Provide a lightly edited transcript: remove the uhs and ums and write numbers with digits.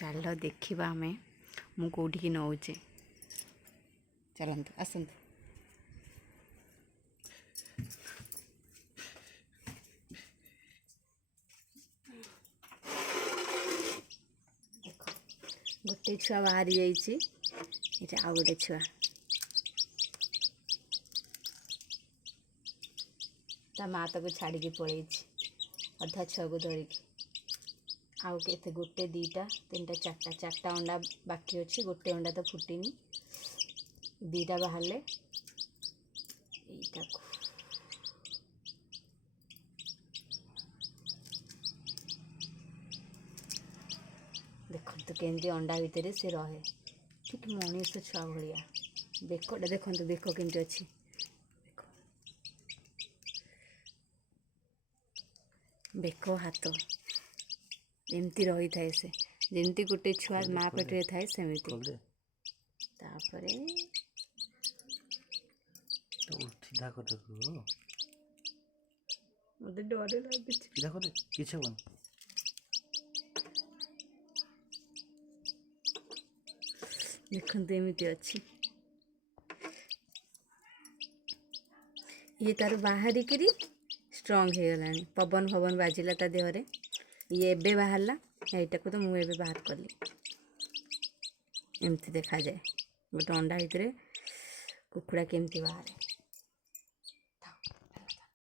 चल देखा आम मु कौटिकी नौचे चलतु आसतु गोटे छुआ बाहरी जाइए आउ गोटे छुआ ता माँ ताको छाड़ी पलि अधा छुआ को धरिकी आउ के गोटे दीटा तीन टा चारटा अंडा बाकी अच्छी गोटे अंडा तो फुटीनी दीटा बाहर देखो तो केमती अंडा भितर से रहे ठीक मनीष छुआ भाया बेकटा देखो बेक केमती अच्छी बेक हाथ एमती रही थाए से जमती गोटे छुआ माँ पेटे थाए सेमती तापरे मते डर लगे देखते एमती अच्छी ये तार बाहरिकी स्ट्रंग हो गला पवन फवन बाजिला ता देहरे ये एबे बाहरला यहाँ को तो मुझे बाहर कली एमती देखा जाए गोटे अंडा भितर कुकुड़ा केमती बाहर